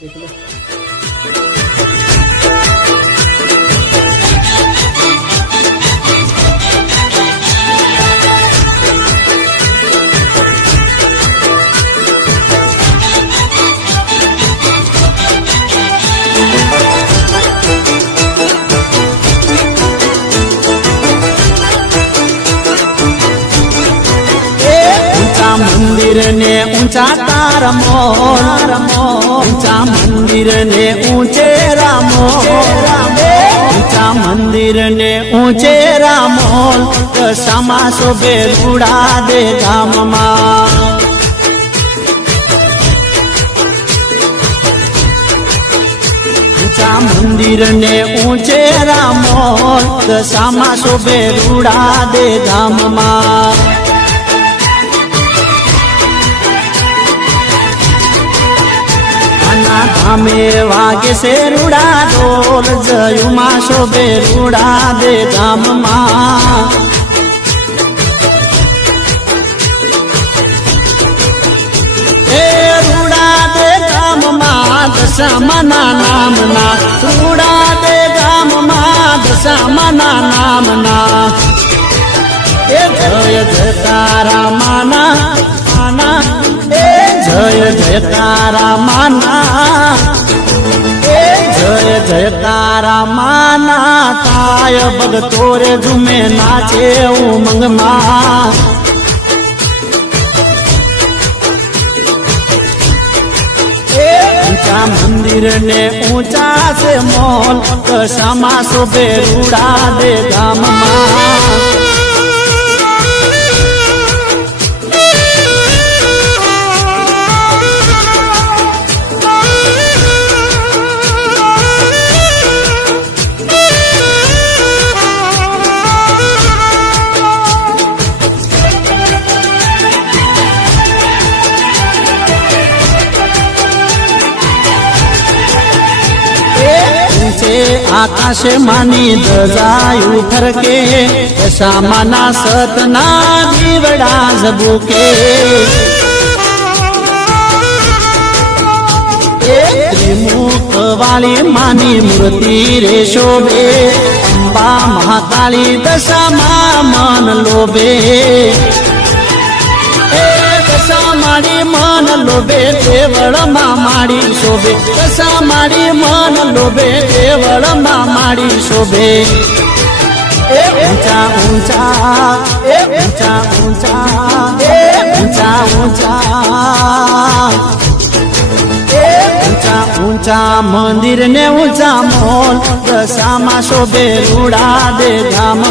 मंदिर ने ऊंचा तार मोल ऊंचा मंदिर ने ऊंचे रामोल ऊंचा मंदिर ने ऊंचे रामोल दशामा शोभे रूड़ा दे गाम ऊंचा मंदिर ने ऊंचे रामोल दशामा शोभे रूड़ा दे गाम धामे वागे से रूड़ा ढोल जयुमा शोभे रूड़ा दे गाम रूड़ा दे गाम दशामना नामना रूड़ा दे गाम दशामना नामना जय जय तारा माना माना जय जय तारा माना जय जय तारा माना ताय भगतो रे झूमे नाचे उमंग ऊंचा मंदिर ने ऊंचा से मोल दशामा शोभे रूड़ा दे गाम आकाशे मानी दजायु फरके सामाना सतना जीवड़ा जबुके त्रिमुख वाली मानी मूर्ति रे शोभे अम्बा महाकाली दशा मन लोभे माड़ी मन लोभे देवल माड़ी शोभे दशा माड़ी मन लोभे देवल माड़ी शोभे ऊंचा ऊंचा ऊंचा ऊंचा ऊंचा ऊंचा ऊंचा ऊंचा मंदिर ने ऊंचा मोल दशा मा शोभे रूड़ा दे गाम